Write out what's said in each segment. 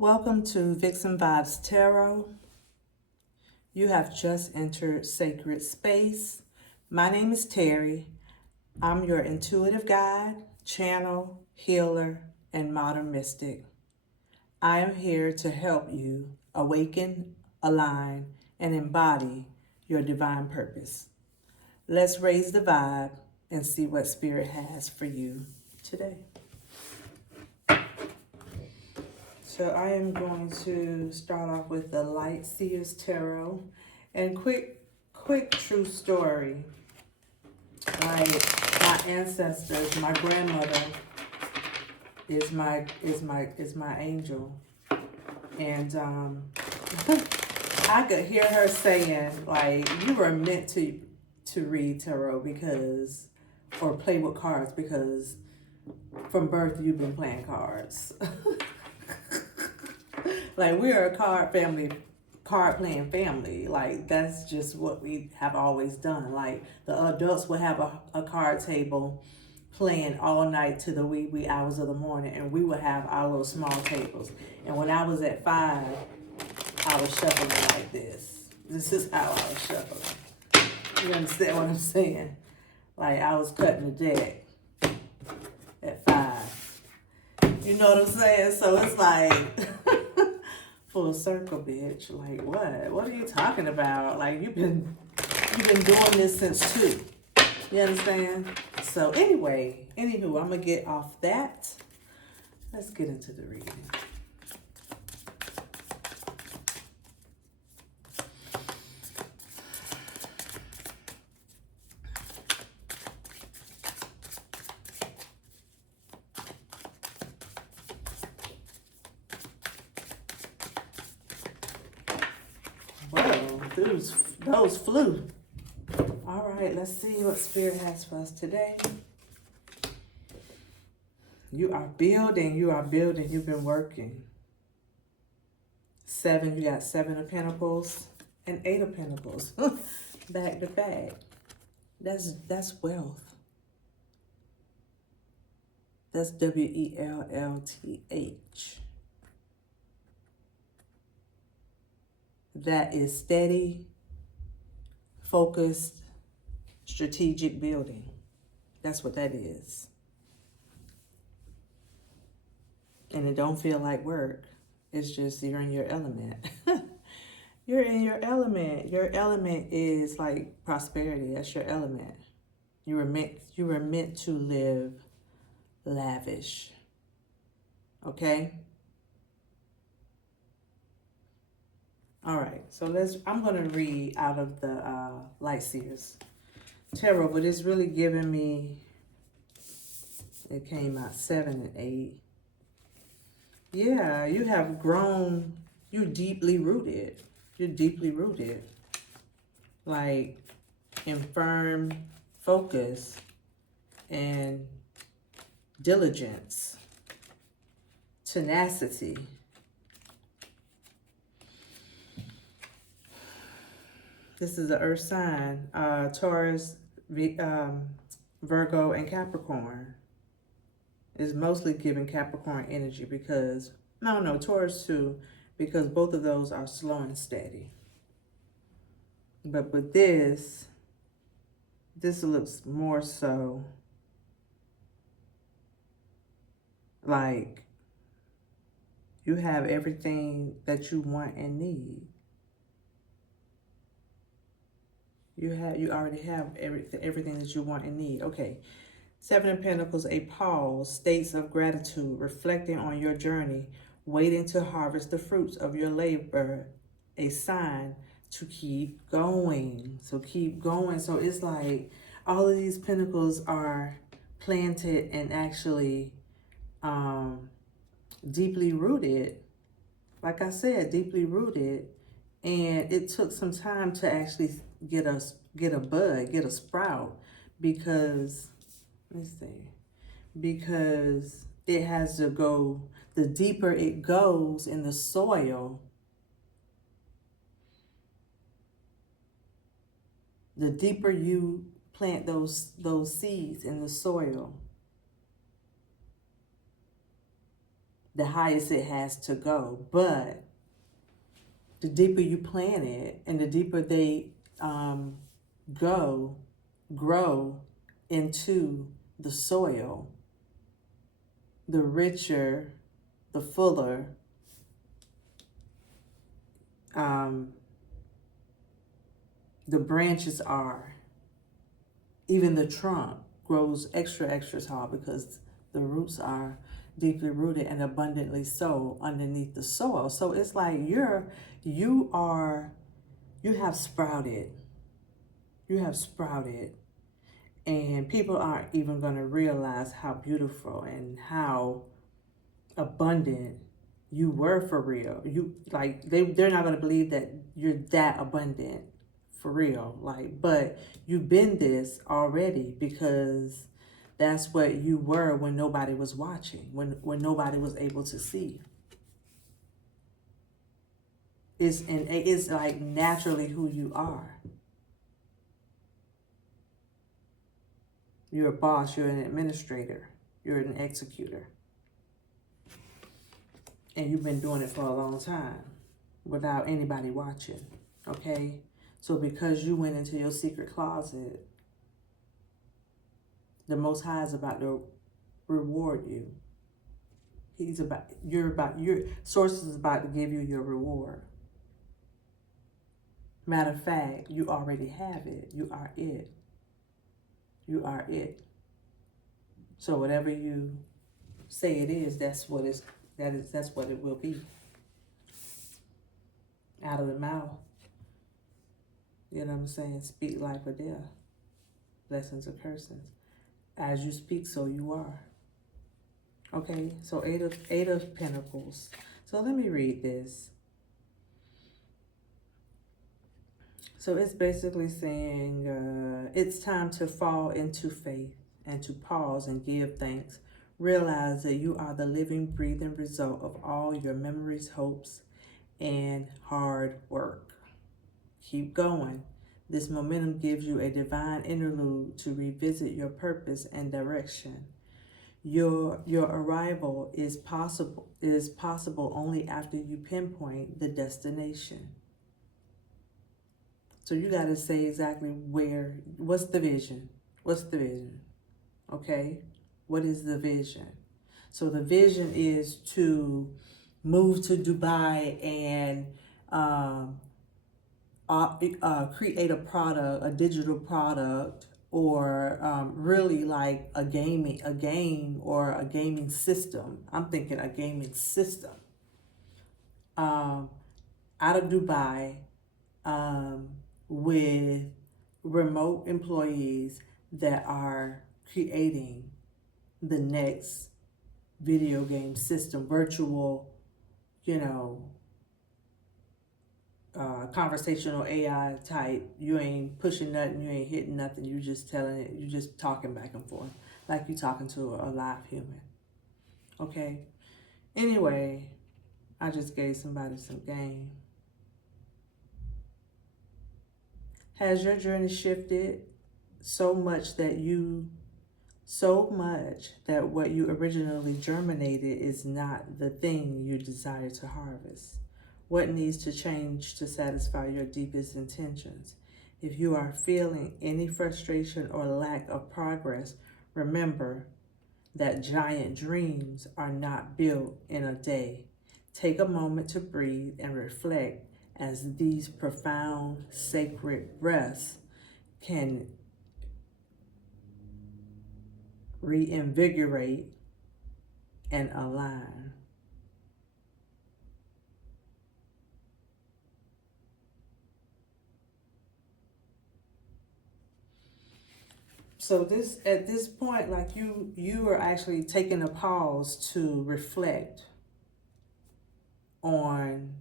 Welcome to Vixen Vibes Tarot. You have just entered sacred space. My name is Terry. I'm your intuitive guide, channel, healer, and modern mystic. I am here to help you awaken, align, and embody your divine purpose. Let's raise the vibe and see what Spirit has for you today. So I am going to start off with the Light Seers Tarot. And quick true story. Like my ancestors, my grandmother is my angel. And I could hear her saying, like, you were meant to read tarot because, or play with cards because from birth you've been playing cards. Like, we are a card playing family. Like, that's just what we have always done. Like, the adults would have a card table playing all night to the wee hours of the morning, and we would have our little small tables. And when I was at 5, I was shuffling like this. This is how I was shuffling. You understand what I'm saying? Like, I was cutting the deck at 5. You know what I'm saying? So it's like full circle, bitch. Like, what? What are you talking about? Like, you've been doing this since 2. You understand? So anyway, anywho, I'm gonna get off that. Let's get into the reading. Whoa, those flew. All right, let's see what Spirit has for us today. You are building, you've been working. 7, you got 7 of Pentacles and 8 of Pentacles. Back to back. That's wealth. That's WELLTH. That is steady, focused, strategic building. That's what that is. And it don't feel like work. It's just you're in your element. You're in your element. Your element is like prosperity. That's your element. You were meant to live lavish. Okay? All right. So I'm going to read out of the Light Seers Tarot, but it's really giving me, it came out 7 and 8. Yeah, you have grown. You're deeply rooted. You're deeply rooted. Like, in firm focus and diligence, tenacity. This is an earth sign, Taurus, Virgo, and Capricorn. Is mostly giving Capricorn energy because, no, Taurus too, because both of those are slow and steady. But with this looks more so like you have everything that you want and need. You already have everything that you want and need. Okay. 7 of Pentacles, a pause, states of gratitude, reflecting on your journey, waiting to harvest the fruits of your labor, a sign to keep going. So keep going. So it's like all of these pentacles are planted and actually deeply rooted. Like I said, deeply rooted. And it took some time to actually get a bud, get a sprout, because let's see, because it has to go, the deeper it goes in the soil, the deeper you plant those seeds in the soil, the highest it has to go. But the deeper you plant it and the deeper they grow into the soil, the richer, the fuller the branches are. Even the trunk grows extra tall because the roots are deeply rooted and abundantly so underneath the soil. So it's like you have sprouted. You have sprouted. And people aren't even going to realize how beautiful and how abundant you were for real. You like they're not going to believe that you're that abundant for real. Like, but you've been this already because that's what you were when nobody was watching, when nobody was able to see. It's like naturally who you are. You're a boss, you're an administrator, you're an executor. And you've been doing it for a long time without anybody watching, okay? So because you went into your secret closet, the Most High is about to reward you. Your source is about to give you your reward. Matter of fact, you already have it. You are it. You are it. So whatever you say it is, that's what it will be. Out of the mouth. You know what I'm saying? Speak life or death. Blessings or curses. As you speak, so you are. Okay, so eight of Pentacles. So let me read this. So it's basically saying it's time to fall into faith and to pause and give thanks. Realize that you are the living, breathing result of all your memories, hopes, and hard work. Keep going. This momentum gives you a divine interlude to revisit your purpose and direction. Your arrival is possible only after you pinpoint the destination. So you got to say exactly what's the vision? What's the vision? Okay? What is the vision? So the vision is to move to Dubai and create a product, a digital product, or really like a game or a gaming system. I'm thinking a gaming system out of Dubai with remote employees that are creating the next video game system, virtual, conversational AI type. You ain't pushing nothing, you ain't hitting nothing, you just telling it, you just talking back and forth like you talking to a live human. Okay? Anyway, I just gave somebody some game. Has your journey shifted so much that what you originally germinated is not the thing you desire to harvest? What needs to change to satisfy your deepest intentions? If you are feeling any frustration or lack of progress, remember that giant dreams are not built in a day. Take a moment to breathe and reflect as these profound sacred breaths can reinvigorate and align. So at this point, like you are actually taking a pause to reflect on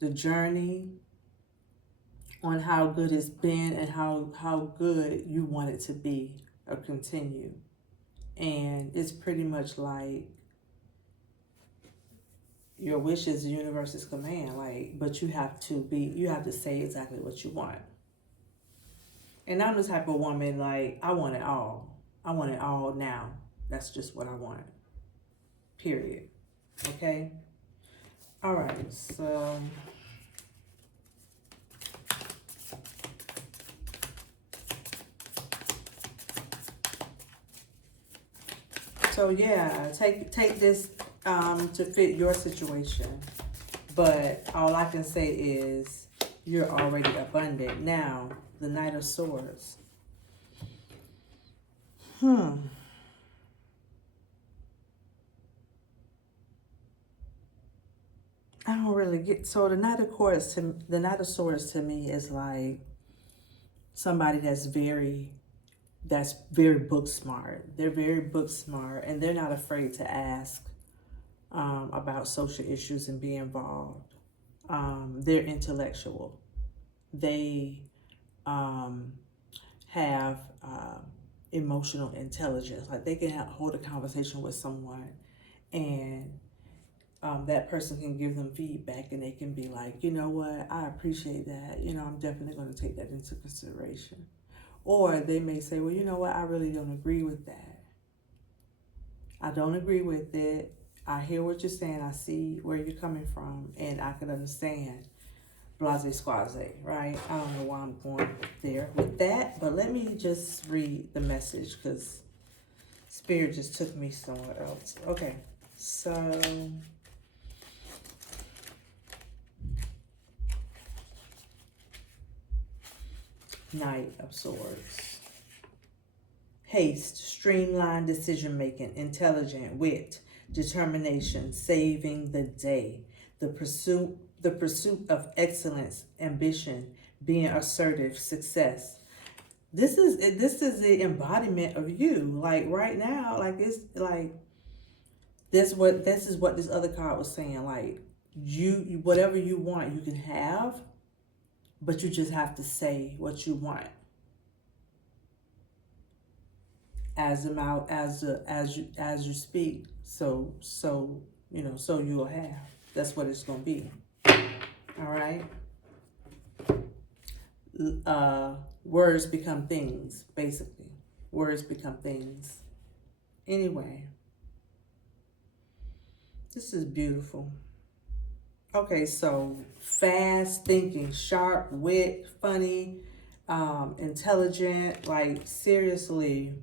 the journey, on how good it's been and how good you want it to be or continue. And it's pretty much like your wish is the universe's command, like, but you have to say exactly what you want. And I'm the type of woman, like, I want it all. I want it all now. That's just what I want. Period. Okay? All right, so... So yeah, take this to fit your situation. But all I can say is you're already abundant. Now, the Knight of Swords. I don't really get, so the Knight of Swords to me is like somebody that's very book smart. They're very book smart, and they're not afraid to ask about social issues and be involved. They're intellectual. They have emotional intelligence. Like they can hold a conversation with someone, and that person can give them feedback, and they can be like, you know what, I appreciate that. You know, I'm definitely going to take that into consideration. Or they may say, well, you know what, I really don't agree with that. I don't agree with it. I hear what you're saying. I see where you're coming from, and I can understand. Blase squaze, right? I don't know why I'm going there with that, but let me just read the message because Spirit just took me somewhere else. Okay, so Knight of Swords. Haste, streamlined decision-making, intelligent, wit, determination, saving the day, the pursuit of excellence, ambition, being assertive, success. This is the embodiment of you. Like right now, like it's like this is what this other card was saying. Like you whatever you want, you can have, but you just have to say what you want. As you speak, so you know, so you'll have. That's what it's gonna be. All right. Words become things, basically. Words become things. Anyway, this is beautiful. Okay, so fast thinking, sharp wit, funny, intelligent, like seriously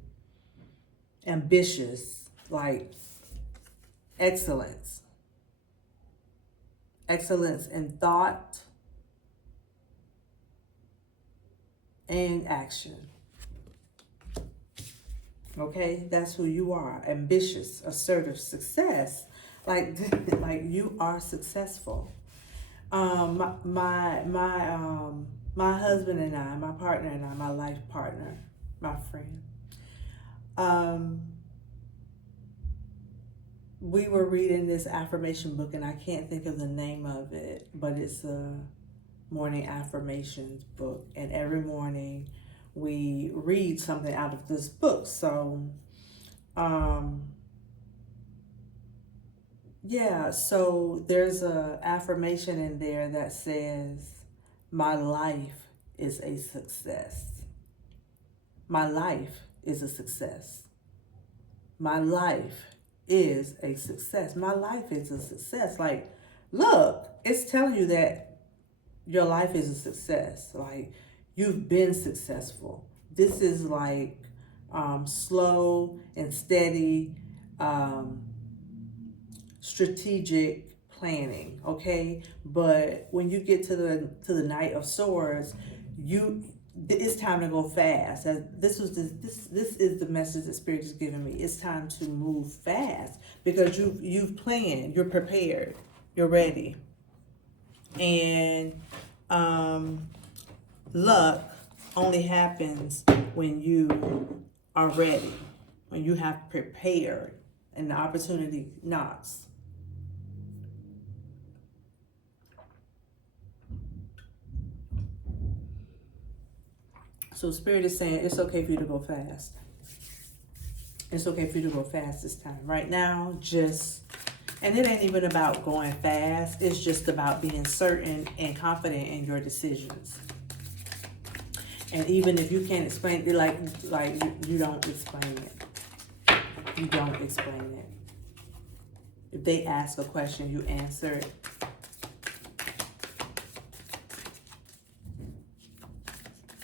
ambitious, like excellence in thought and action. Okay, that's who you are. Ambitious, assertive, success. Like like you are successful. My husband and I, my partner and I, my life partner, my friend. We were reading this affirmation book, and I can't think of the name of it, but it's a morning affirmations book, and every morning we read something out of this book. So yeah, so there's a affirmation in there that says, my life is a success. My life is a success. My life is a success. My life is a success. Like, look, it's telling you that your life is a success. Like, you've been successful. This is like slow and steady, strategic planning, okay? But when you get to the Knight of Swords, it's time to go fast. This is the message that Spirit is giving me. It's time to move fast because you've planned, you're prepared, you're ready, and luck only happens when you are ready, when you have prepared, and the opportunity knocks. So Spirit is saying it's okay for you to go fast. It's okay for you to go fast this time. Right now, and it ain't even about going fast. It's just about being certain and confident in your decisions. And even if you can't explain it, like you don't explain it. You don't explain it. If they ask a question, you answer it.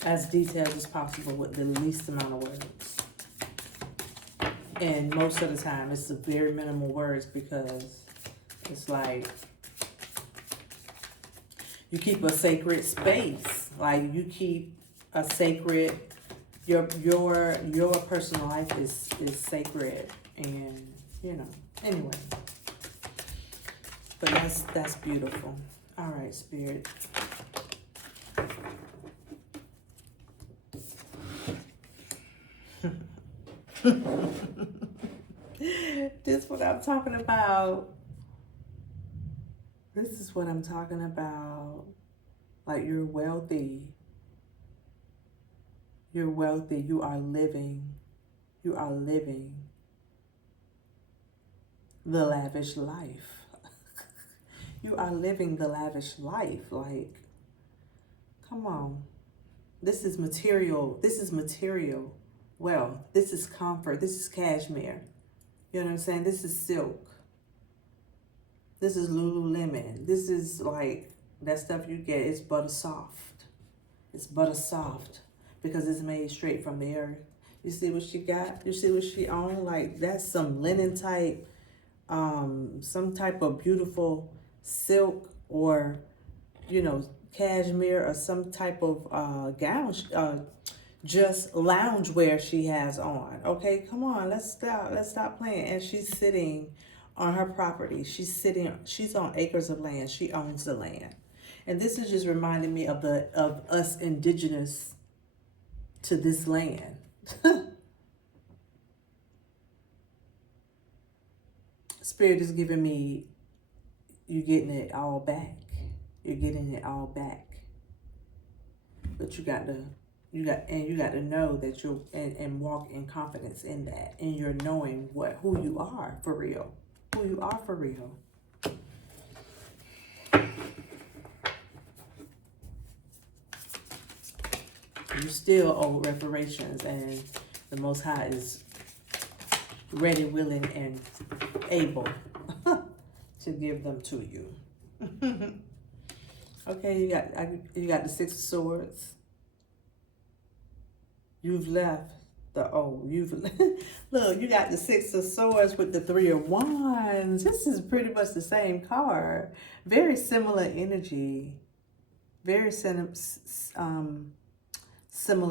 As detailed as possible with the least amount of words. And most of the time, it's very minimal words because it's like you keep a sacred space. Like you keep a sacred, your personal life is sacred, and you know. Anyway, but that's beautiful. All right, Spirit. This is what I'm talking about. This is what I'm talking about. Like you're wealthy. You're wealthy. You are living. You are living the lavish life. You are living the lavish life. Like, come on. This is material. This is material wealth. This is comfort. This is cashmere. You know what I'm saying? This is silk. This is Lululemon. This is like that stuff you get. It's butter soft. It's butter soft because it's made straight from the earth. You see what she got? You see what she owned? Like that's some linen type, some type of beautiful silk or, you know, cashmere or some type of gown, just loungewear she has on. Okay, come on, let's stop playing. And she's sitting on her property. She's on acres of land. She owns the land. And this is just reminding me of us indigenous to this land. Spirit is giving me, you're getting it all back. You're getting it all back. But you got to know that you're and walk in confidence in that, and you're knowing who you are for real. Who you are for real. You still owe reparations, and the Most High is ready, willing, and able to give them to you. Okay, you got the Six of Swords. You've left the look, you got the Six of Swords with the Three of Wands. This is pretty much the same card. Very similar energy. Very similar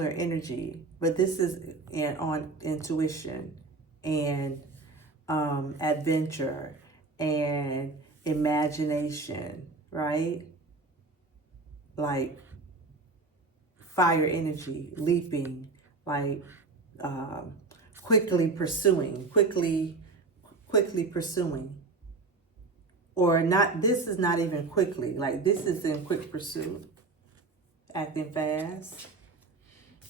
energy. But this is on intuition and adventure and imagination, right? Like fire energy, leaping, like quickly pursuing, or not. This is not even quickly, like this is in quick pursuit, acting fast,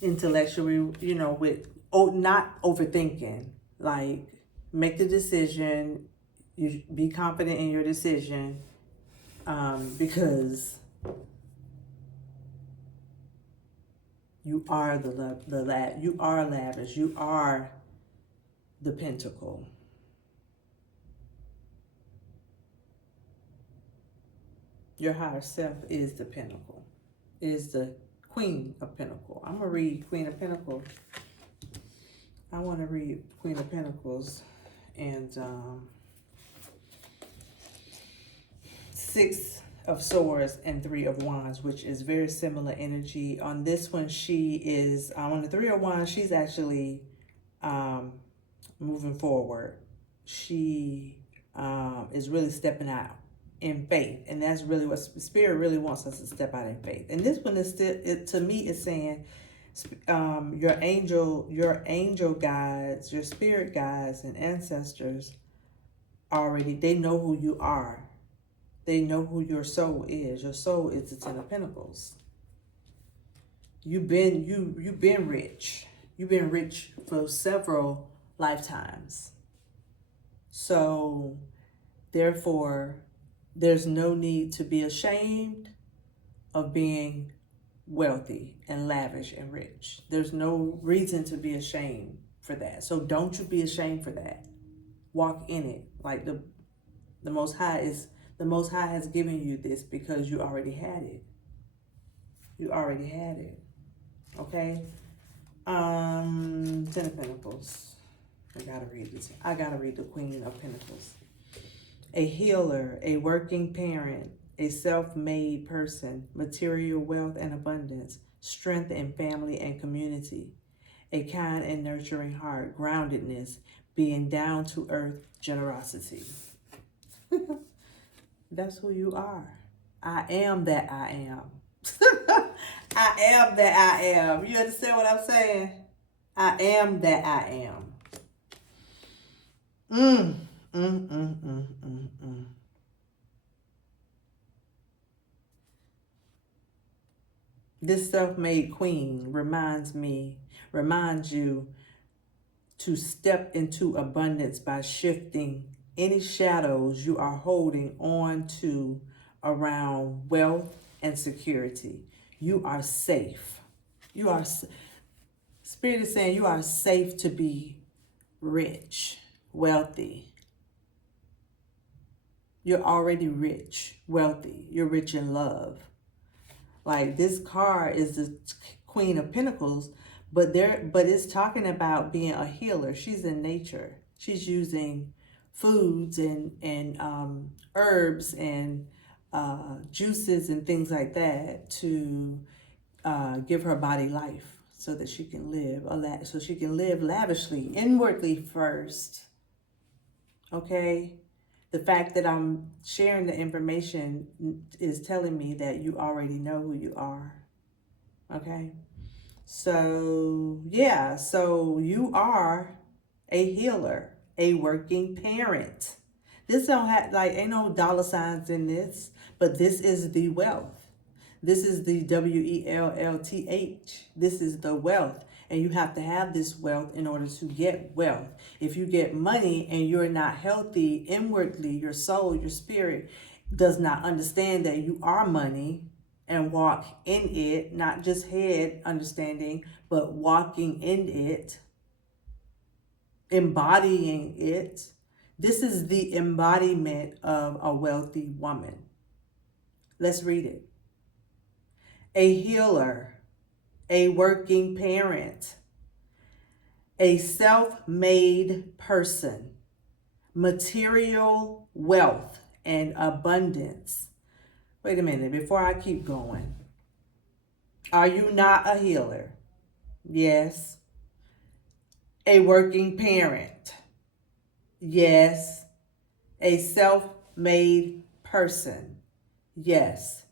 intellectually, you know, with not overthinking, like make the decision, you be confident in your decision, because you are you are lavish. You are the pentacle. Your higher self is the pinnacle. Is the Queen of Pentacles. I'm gonna read Queen of Pentacles. I want to read Queen of Pentacles and Six of Swords and Three of Wands, which is very similar energy. On this one, she is, on the Three of Wands, she's actually moving forward. She is really stepping out in faith. And that's really what Spirit really wants us to step out in faith. And this one is still, to me, it's saying your angel guides, your spirit guides and ancestors already, they know who you are. They know who your soul is. Your soul is the Ten of Pentacles. You've been rich. You've been rich for several lifetimes. So, therefore, there's no need to be ashamed of being wealthy and lavish and rich. There's no reason to be ashamed for that. So don't you be ashamed for that. Walk in it. Like The Most High has given you this because you already had it. You already had it. Okay? Ten of Pentacles. I gotta read this. I gotta read the Queen of Pentacles. A healer, a working parent, a self-made person, material wealth and abundance, strength in family and community, a kind and nurturing heart, groundedness, being down to earth, generosity. That's who you are. I am that I am. I am that I am. You understand what I'm saying? I am that I am. This self-made queen reminds you to step into abundance by shifting any shadows you are holding on to around wealth and security. You are safe. Spirit is saying you are safe to be rich, wealthy. You're already rich, wealthy. You're rich in love. Like this card is the Queen of Pentacles, but it's talking about being a healer. She's in nature. She's using foods and herbs and juices and things like that to give her body life so that she can live lavishly, inwardly first. Okay? The fact that I'm sharing the information is telling me that you already know who you are. Okay? So, yeah. So you are a healer, a working parent. This don't have, ain't no dollar signs in this, but this is the wealth. This is the WELLTH. This is the wealth. And you have to have this wealth in order to get wealth. If you get money and you're not healthy inwardly, your soul, your spirit does not understand that you are money and walk in it, not just head understanding, but walking in it, embodying it. This is the embodiment of a wealthy woman. Let's read it. A healer, a working parent, a self-made person, material wealth and abundance. Wait a minute, before I keep going. Are you not a healer? Yes. A working parent? Yes. A self-made person? Yes.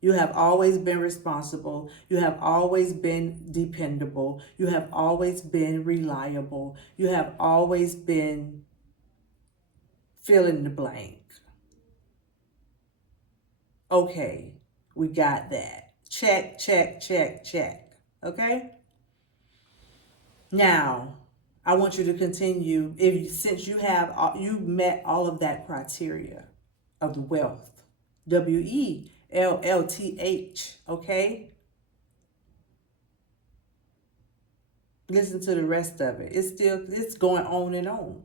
You have always been responsible. You have always been dependable. You have always been reliable. You have always been fill in the blank. Okay, we got that. Check, check, check, check. Okay? Now, I want you to continue. Since you met all of that criteria of the wealth, WELLTH, okay? Listen to the rest of it. It's going on and on.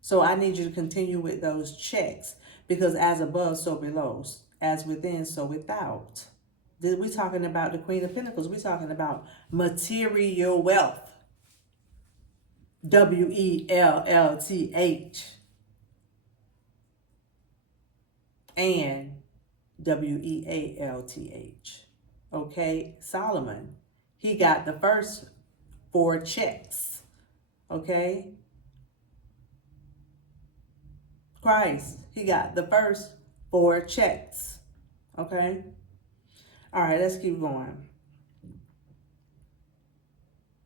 So I need you to continue with those checks because as above, so below. As within, so without. We're talking about the Queen of Pentacles. We're talking about material wealth. WELLTH. And WEALTH. Okay, Solomon, he got the first 4 checks. Okay, Christ, he got the first 4 checks. Okay, all right, let's keep going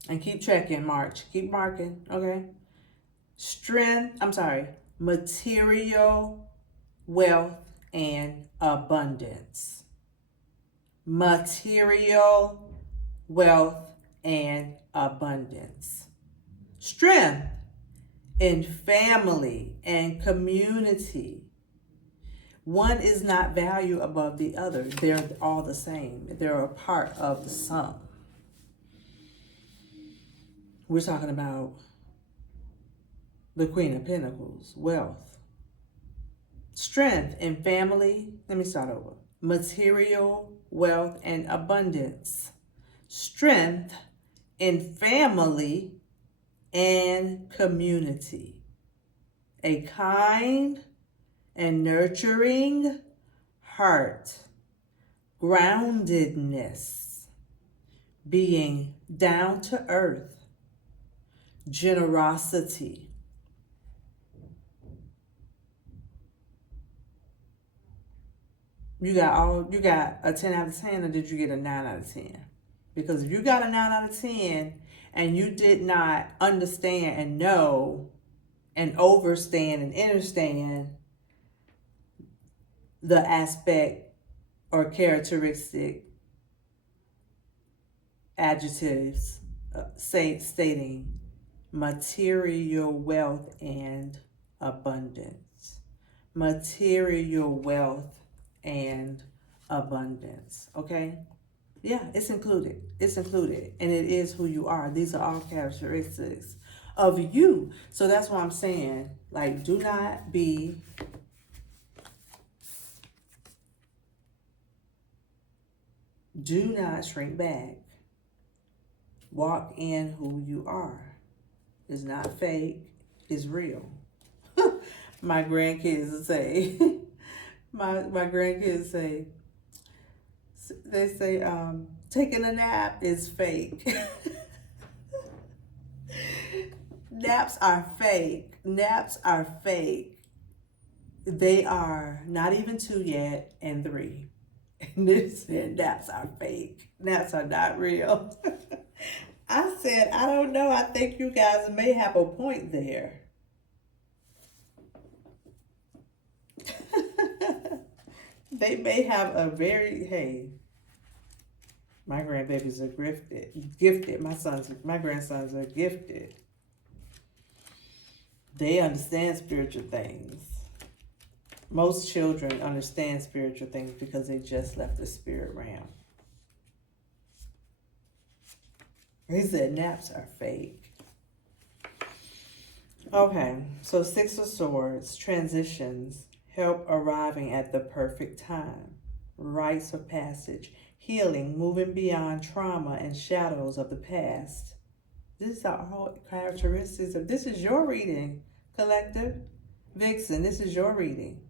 and keep checking. Keep marking. Okay, material wealth and abundance. Material wealth and abundance. Strength in family and community. One is not value above the other. They're all the same. They're a part of the sum. We're talking about the Queen of Pentacles, wealth. Strength in family. Let me start over. Material, wealth, and abundance. Strength in family and community. A kind and nurturing heart. Groundedness. Being down to earth. Generosity. You got a 10 out of 10, or did you get a 9 out of 10? Because if you got a 9 out of 10 and you did not understand and know and overstand and understand the aspect or characteristic adjectives stating material wealth and abundance. Material wealth and abundance. Okay? Yeah, it's included. It's included. And it is who you are. These are all characteristics of you. So that's why I'm saying, like, do not shrink back. Walk in who you are. It's not fake. It's real. My grandkids say, my grandkids say, they say, taking a nap is fake. Naps are fake. Naps are fake. They are not even 2 yet and 3. And they said naps are fake. Naps are not real. I said, I don't know. I think you guys may have a point there. They may have a hey, my grandbabies are gifted. My grandsons are gifted. They understand spiritual things. Most children understand spiritual things because they just left the spirit realm. He said naps are fake. Okay, so 6 of Swords, transitions, help arriving at the perfect time, rites of passage, healing, moving beyond trauma and shadows of the past. These are all characteristics of, this is your reading, collective. Vixen, this is your reading.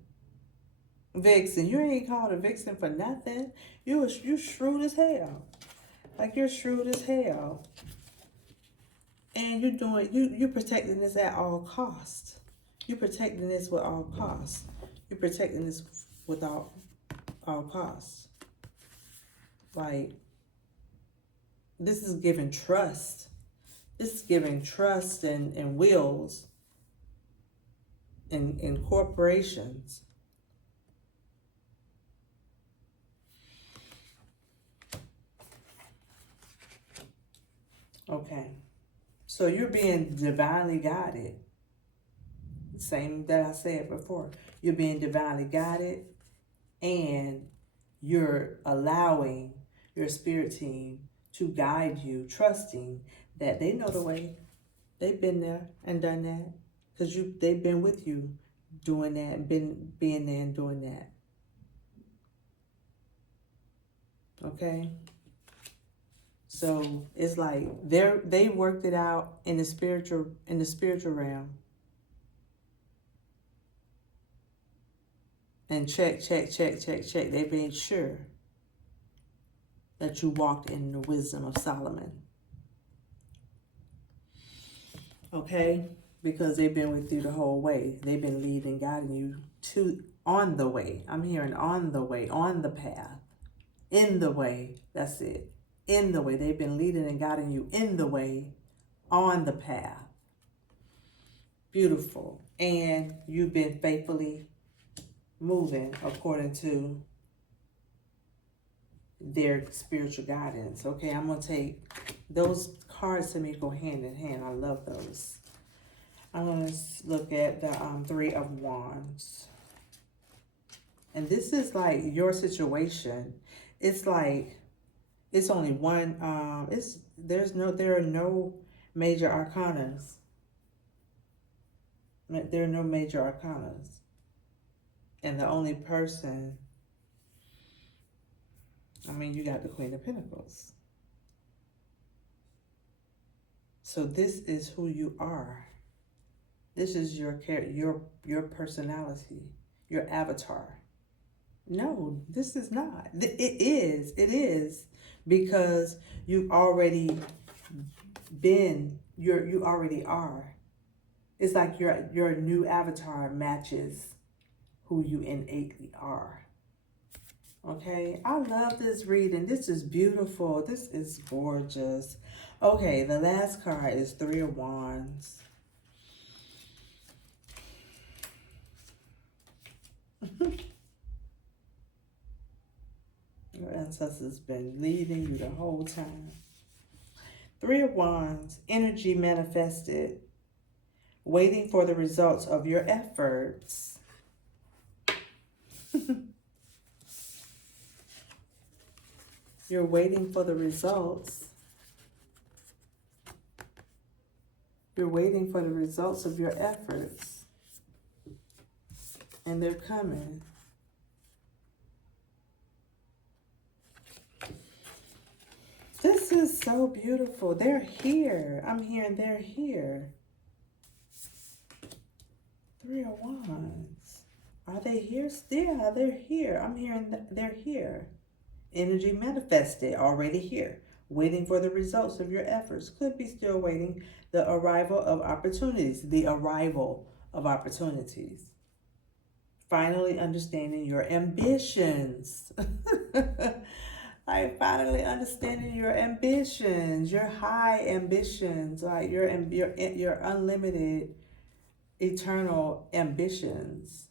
Vixen, you ain't called a vixen for nothing. You shrewd as hell. Like, you're shrewd as hell. And you're protecting this at all costs. You're protecting this with all costs. You're protecting this with all costs. Like, this is giving trust. This is giving trust and wills in corporations. Okay. So you're being divinely guided. Same that I said before. You're being divinely guided, and you're allowing your spirit team to guide you, trusting that they know the way. They've been there and done that. Because they've been with you doing that and being there and doing that. Okay? So it's like they worked it out in the spiritual realm. And check. They made sure that you walked in the wisdom of Solomon. Okay? Because they've been with you the whole way. They've been leading, guiding you on the way. I'm hearing on the way, on the path, in the way. That's it. In the way. They've been leading and guiding you in the way, on the path. Beautiful. And you've been faithfully moving according to their spiritual guidance. Okay, I'm going to take those cards to me, go hand in hand. I love those. I'm going to look at the 3 of Wands. And this is like your situation. It's like, it's only one, there are no major arcanas. There are no major arcanas. And the only person, I mean, you got the Queen of Pentacles. So this is who you are. This is your personality, your avatar. No, this is not. It is. It is, because you've already been. You already are. It's like your new avatar matches who you innately are. Okay, I love this reading. This is beautiful. This is gorgeous. Okay, the last card is Three of Wands. Your ancestors been leading you the whole time. Three of Wands, energy manifested, waiting for the results of your efforts. You're waiting for the results. You're waiting for the results of your efforts. And they're coming. This is so beautiful. They're here. I'm hearing they're here. Three of Wands. Are they here? Yeah, they're here. I'm hearing that they're here. Energy manifested, already here. Waiting for the results of your efforts. Could be still waiting. The arrival of opportunities. The arrival of opportunities. Finally understanding your ambitions. Like finally understanding your ambitions, your high ambitions, like your unlimited, eternal ambitions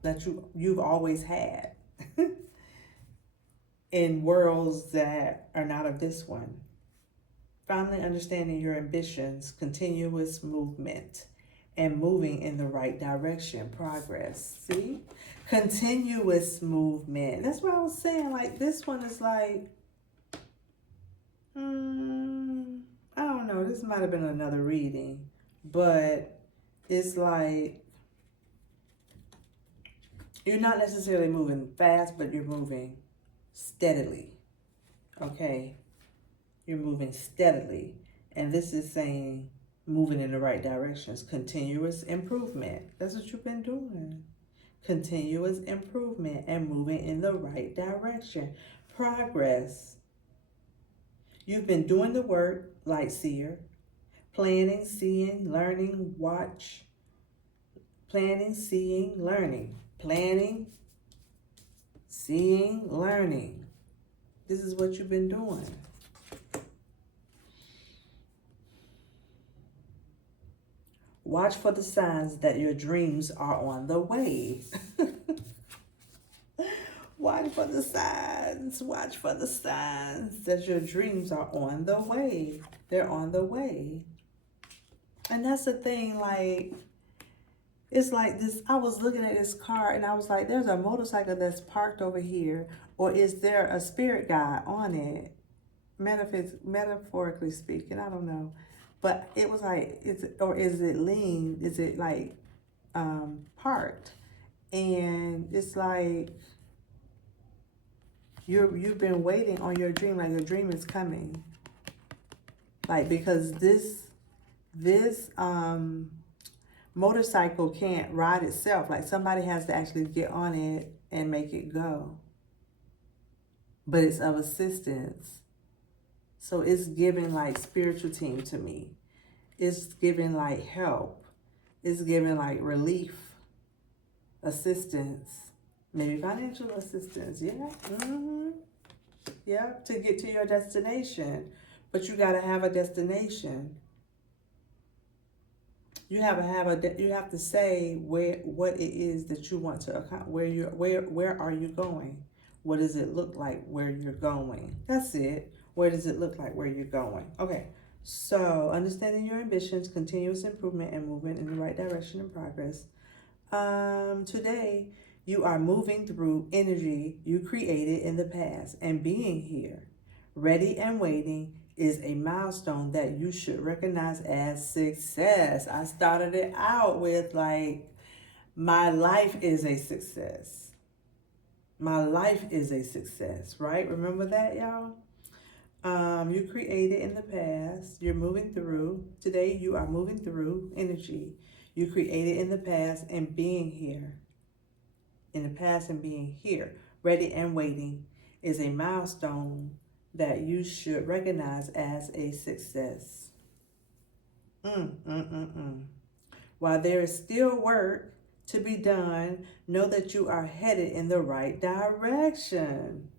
that you've always had in worlds that are not of this one. Finally understanding your ambitions, continuous movement, and moving in the right direction, progress. See? Continuous movement. That's what I was saying. Like, this one is like, I don't know. This might have been another reading. But it's like, you're not necessarily moving fast, but you're moving steadily. Okay? You're moving steadily. And this is saying moving in the right directions. Continuous improvement. That's what you've been doing. Continuous improvement and moving in the right direction. Progress. You've been doing the work like seer. Planning, seeing, learning, watch. Planning, seeing, learning. Planning, seeing, learning. This is what you've been doing. Watch for the signs that your dreams are on the way. Watch for the signs. Watch for the signs that your dreams are on the way. They're on the way. And that's the thing, like, it's like this. I was looking at this car and I was like, there's a motorcycle that's parked over here. Or is there a spirit guide on it? Metaphorically speaking, I don't know. But it was like, is it lean? Is it like parked? And it's like you've been waiting on your dream, like your dream is coming. Like, because this motorcycle can't ride itself. Like, somebody has to actually get on it and make it go. But it's of assistance. So it's giving like spiritual team to me. It's giving like help. It's giving like relief, assistance, maybe financial assistance. Yeah. Yeah, to get to your destination. But you got to have a destination. You have to say what it is that you want to accomplish. Where are you going? What does it look like where you're going? That's it. Where does it look like where you're going? Okay, so understanding your ambitions, continuous improvement, and movement in the right direction and progress. Today, you are moving through energy you created in the past and being here, ready and waiting, is a milestone that you should recognize as success. I started it out with like, my life is a success. My life is a success, right? Remember that, y'all? You created in the past, you're moving through. Today, you are moving through energy. You created in the past and being here. In the past and being here, ready and waiting, is a milestone that you should recognize as a success. While there is still work to be done, know that you are headed in the right direction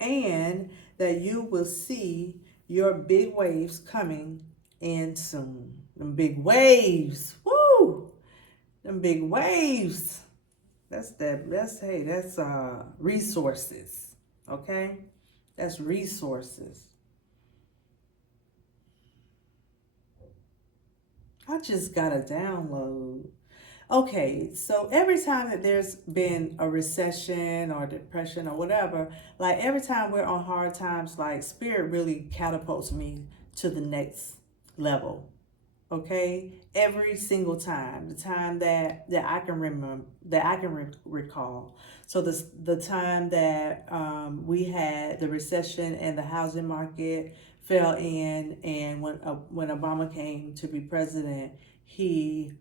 and that you will see your big waves coming in soon. Them big waves, woo! Them big waves. That's resources, okay? That's resources. I just got a download. Okay, so every time that there's been a recession or depression or whatever, like every time we're on hard times, like spirit really catapults me to the next level. Okay, every single time, the time that I can remember, that I can recall. So the time that we had the recession and the housing market fell in, and when Obama came to be president, he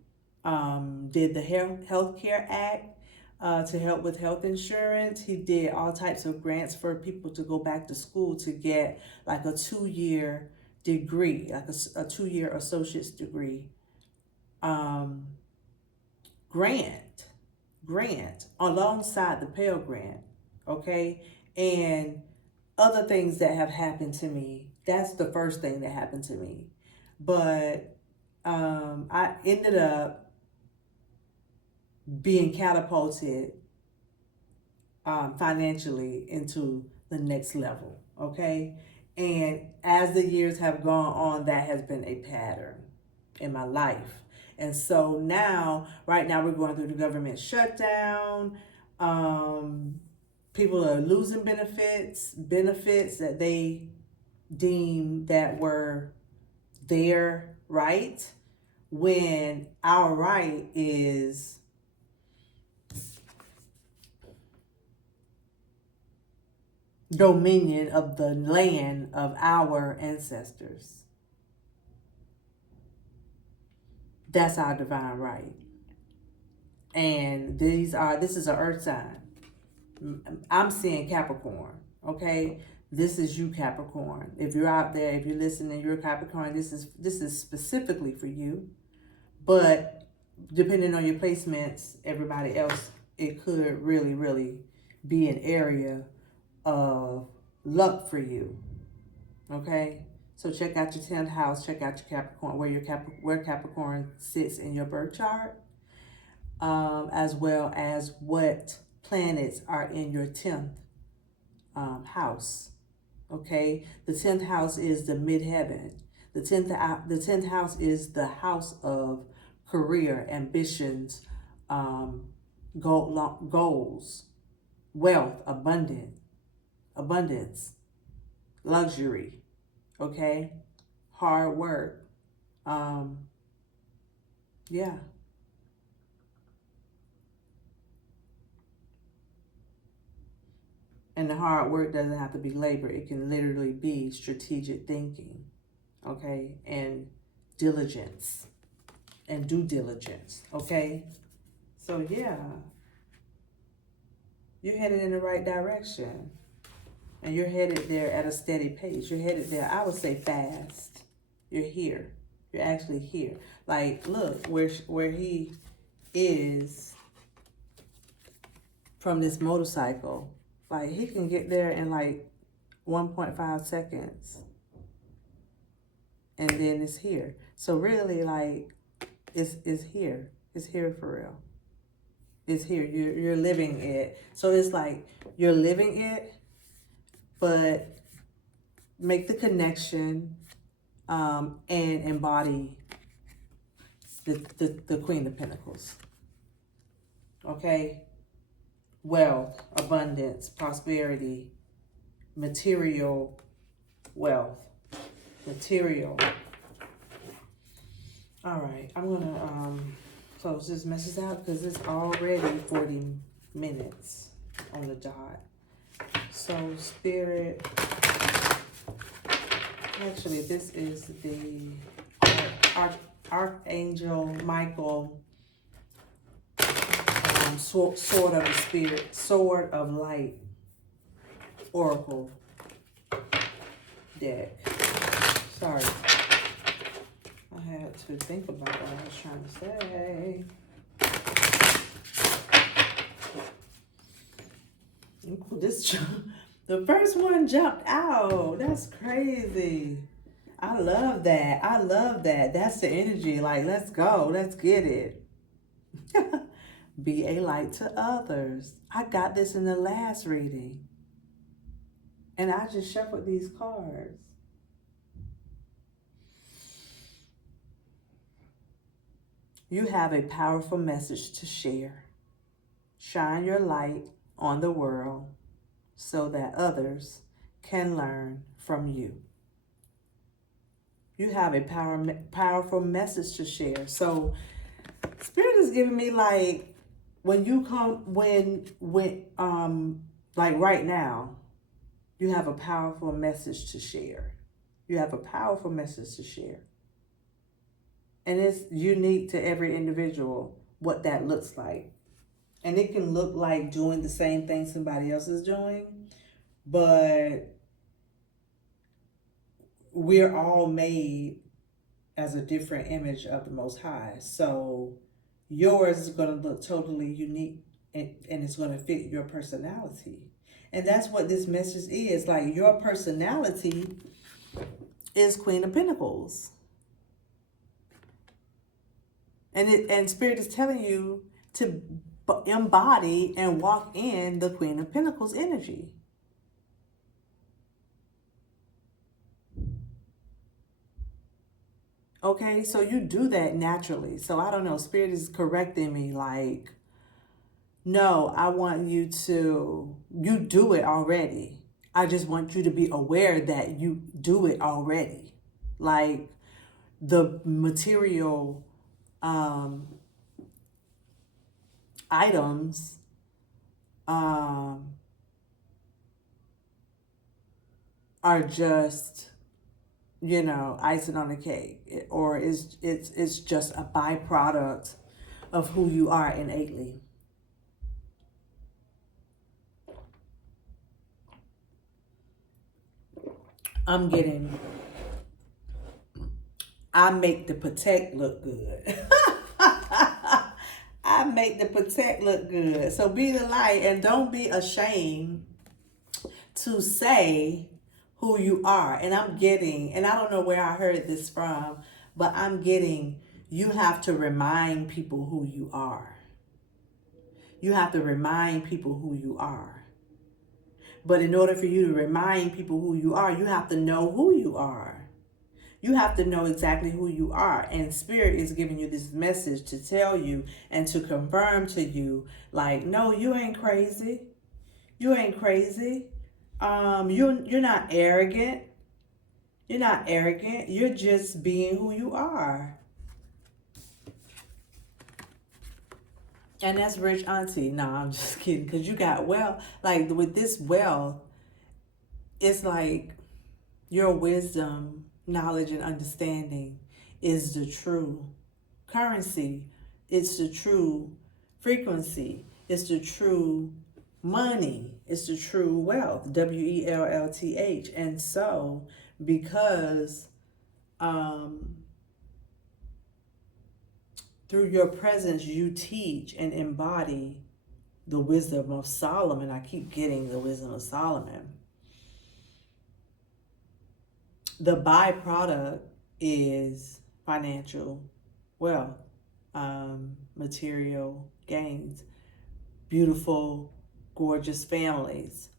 did the Health Care Act to help with health insurance. He did all types of grants for people to go back to school to get like a 2-year degree, like a 2-year associate's degree. Grant alongside the Pell Grant, okay? And other things that have happened to me. That's the first thing that happened to me. But I ended up being catapulted financially into the next level, okay? And as the years have gone on, that has been a pattern in my life. And so now, right now, we're going through the government shutdown. People are losing benefits that they deem that were their right, when our right is dominion of the land of our ancestors. That's our divine right. And this is an earth sign. I'm seeing Capricorn, okay? This is you, Capricorn. If you're out there, if you're listening, you're a Capricorn, this is specifically for you. But depending on your placements, everybody else, it could really, really be an area of luck for you, okay? So check out your 10th house, check out your Capricorn, where Capricorn sits in your birth chart, as well as what planets are in your 10th house, okay? The 10th house is the midheaven. The 10th house is the house of career, ambitions, goals, wealth, abundance, luxury, okay? Hard work. Yeah. And the hard work doesn't have to be labor. It can literally be strategic thinking, okay? And diligence and due diligence, okay? So yeah, you're headed in the right direction. And you're headed there at a steady pace. You're headed there, I would say fast. You're here. You're actually here. Like, look, where he is from this motorcycle. Like, he can get there in like 1.5 seconds. And then it's here. So really, like, it's here. It's here for real. It's here. You're living it. So it's like, you're living it, but make the connection and embody the Queen of Pentacles. Okay? Wealth, abundance, prosperity, material wealth. material. All right, I'm gonna close this message out because it's already 40 minutes on the dot. So Spirit, actually this is the Archangel Michael, sword of the Spirit, sword of light, oracle deck. Sorry, I had to think about what I was trying to say. Ooh, this the first one jumped out. That's crazy. I love that. I love that. That's the energy. Like, let's go. Let's get it. Be a light to others. I got this in the last reading. And I just shuffled these cards. You have a powerful message to share. Shine your light on the world so that others can learn from you. You have a powerful message to share. So Spirit is giving me like, when you come, like right now, you have a powerful message to share. You have a powerful message to share. And it's unique to every individual what that looks like. And it can look like doing the same thing somebody else is doing, but we're all made as a different image of the Most High. So yours is going to look totally unique, and it's going to fit your personality. And that's what this message is. Like, your personality is Queen of Pentacles. And Spirit is telling you to embody and walk in the Queen of Pentacles energy. Okay, so you do that naturally. So I don't know, Spirit is correcting me like, no, I want you do it already. I just want you to be aware that you do it already. Like, the material items are just, icing on the cake, or it's just a byproduct of who you are innately. I make the protect look good. I make the protect look good. So be the light, and don't be ashamed to say who you are. And I'm getting, and I don't know where I heard this from, but I'm getting, you have to remind people who you are. You have to remind people who you are. But in order for you to remind people who you are, you have to know who you are. You have to know exactly who you are. And Spirit is giving you this message to tell you and to confirm to you, like, no, you ain't crazy. You ain't crazy. You're not arrogant. You're not arrogant. You're just being who you are. And that's rich auntie. No, I'm just kidding. Because you got wealth. Like, with this wealth, it's like your wisdom, knowledge, and understanding is the true currency. It's the true frequency. It's the true money. It's the true wealth. WELLTH. And so, because through your presence, you teach and embody the wisdom of Solomon. I keep getting the wisdom of Solomon. The byproduct is financial wealth, material gains, beautiful, gorgeous families,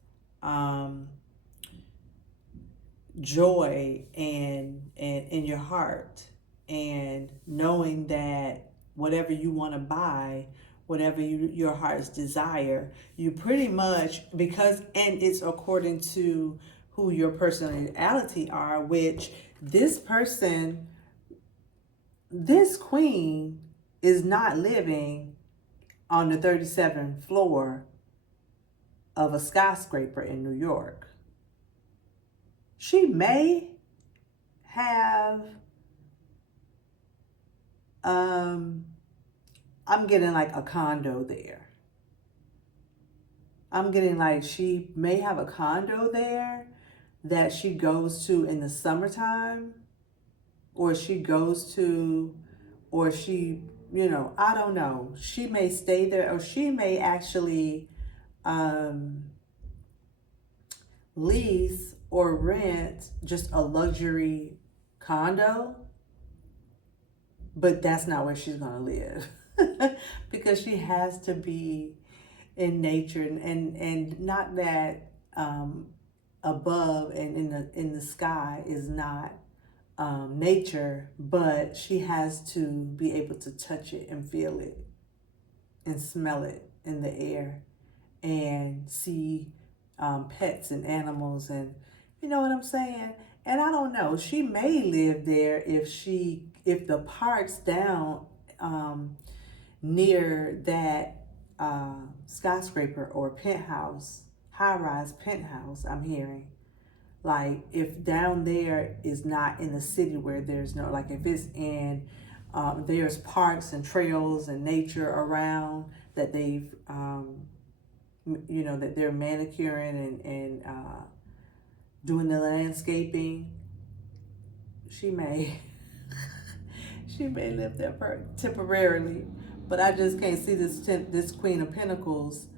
joy and in your heart, and knowing that whatever you want to buy, whatever your heart's desire, you pretty much, and it's according to who your personality are, which this person, this queen is not living on the 37th floor of a skyscraper in New York. She may have, I'm getting like a condo there. I'm getting like she may have a condo there that she goes to in the summertime, or she goes to, or she, you know, I don't know. She may stay there, or she may actually lease or rent just a luxury condo, but that's not where she's gonna live because she has to be in nature, and not that above and in the sky is not nature, but she has to be able to touch it and feel it and smell it in the air and see pets and animals, and you know what I'm saying. And I don't know, she may live there if the parks down near that skyscraper or penthouse, high-rise penthouse, I'm hearing, like if down there is not in a city where there's no, like if it's in there's parks and trails and nature around that they've you know, that they're manicuring and doing the landscaping, she may she may live there temporarily. But I just can't see this Queen of Pentacles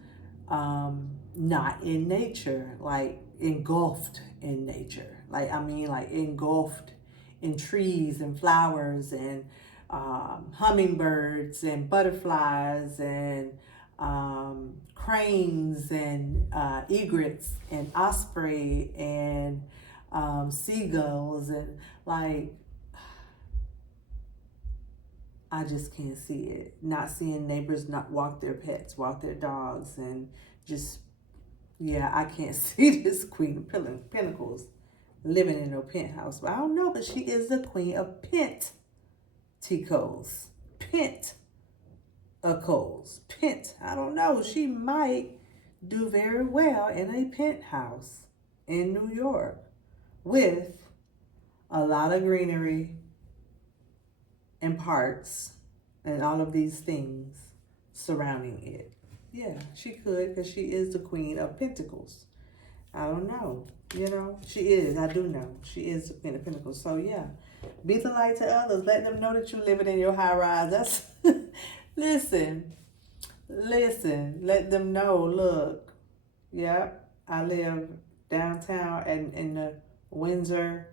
not in nature, like engulfed in nature. Like, I mean, like engulfed in trees and flowers and hummingbirds and butterflies and cranes and egrets and osprey and seagulls, and like, I just can't see it. Not seeing neighbors not walk their pets, walk their dogs, and just, yeah, I can't see this Queen of Pentacles living in no penthouse. But I don't know, but she is the Queen of PENTacles. I don't know. She might do very well in a penthouse in New York with a lot of greenery and parks and all of these things surrounding it. Yeah, she could, because she is the Queen of Pentacles. I don't know. You know, she is. I do know. She is the Queen of Pentacles. So, yeah. Be the light to others. Let them know that you're living in your high rise. That's listen. Let them know. Look. Yep. I live downtown and in the Windsor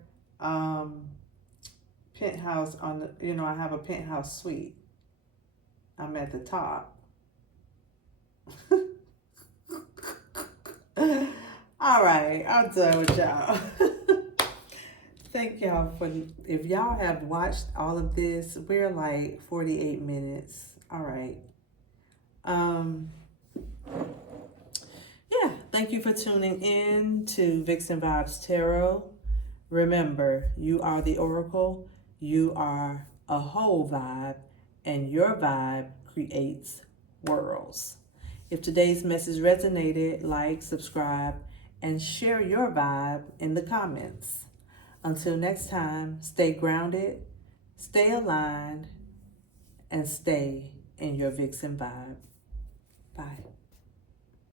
penthouse on the, you know, I have a penthouse suite. I'm at the top. All right, I'm done with y'all. Thank y'all for, if y'all have watched all of this, we're like 48 minutes. All right. Yeah, thank you for tuning in to Vixen Vibes Tarot. Remember, you are the oracle, you are a whole vibe, and your vibe creates worlds. If today's message resonated, like, subscribe, and share your vibe in the comments. Until next time, stay grounded, stay aligned, and stay in your Vixen vibe.